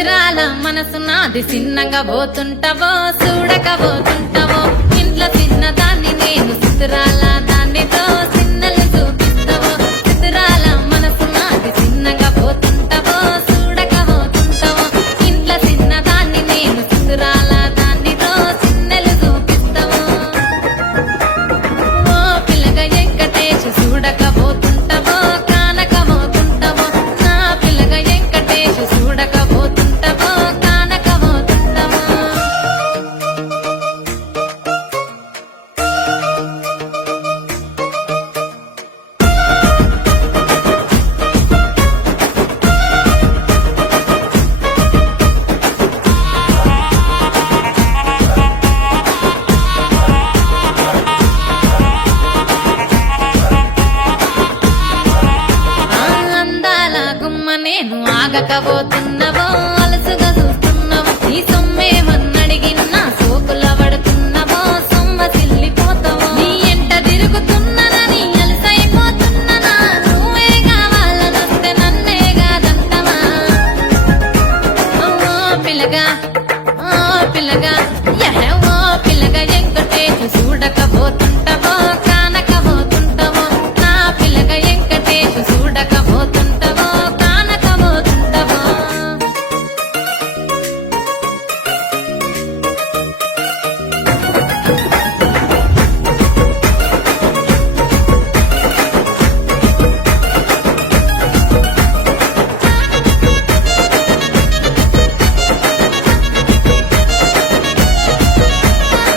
చిత్రాల మనసు నాది చిన్నగా పోతుంటావో చూడకపోతుంటావో ఇంట్లో చిన్నదాన్ని నేను చిత్రాల దానితో చిన్నలు చూపిస్తావో చిత్రాల మనసు నాది చిన్నగా పోతుంటావో చూడకపోతుంటావో ఇంట్లో చిన్నదాన్ని నేను చిత్రాల దానితో చిన్నలు చూపిస్తావో ఓ పిల్లగా వెంకటేష్ చూడకపోతుంటావో కానకపోతుంటావో నా పిల్లగా వెంకటేష్ చూడకపోతుంటావో కానకపోతుంటావో అందాల గుమ్మ నేను ఆగకపోతున్నవో అలసుగా చూస్తున్నవో నీ సొమ్మేమన్నడిగినా సోకుల పడుతున్నవో సొమ్మ సిల్లిపోతావో నీ ఎంట తిరుగుతున్ననని అలసైపోతున్ననా నువ్వే కావాలనొస్తే నన్నే కాదంటవా ఓ పిల్లగా యహే ఓ పిల్లగా వెంకటేష్ చూడకపోతుంటావో కానకపోతుంటావో నా పిల్లగా వెంకటేష్ చూడకపోతుంటావో కానకపోతుంటావో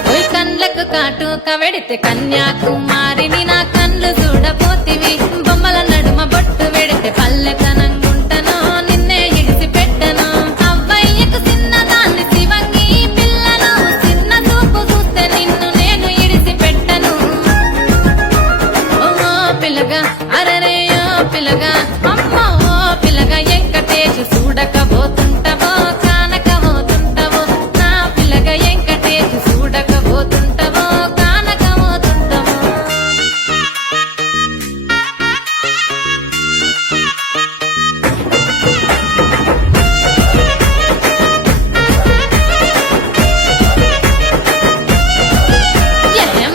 ఓయ్ కండ్లకు కాటుక వెడితే కన్యాకుమారిని నా కళ్ళు చూడపోతివి బొమ్మల నడుమ బొట్టు వెడితే పల్లెతనంగుంటను నిన్నే ఇడిసి పెట్టను అవ్వయ్యకు చిన్నదాన్ని శివంగి పిల్లను చిన్న చూపు చూస్తే నిన్ను నేను ఇడిసి పెట్టను ఓ పిల్లగా అరరే ఓ పిల్లగా అమ్మో ఓ పిల్లగా వెంకటేష్ చూడకపోతుంటావో కానకపోతుంటావో నా పిల్లగా వెంకటేష్ చూడకపోతుంటావో కానకపోతుంటావో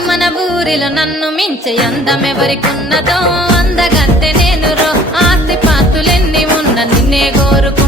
మన ఊరిలో నన్ను మించే అందమెవరికున్నదో అందగత్తె నేను రో ఆస్తి పాస్తులెన్ని ఉన్న నిన్నే కోరుకు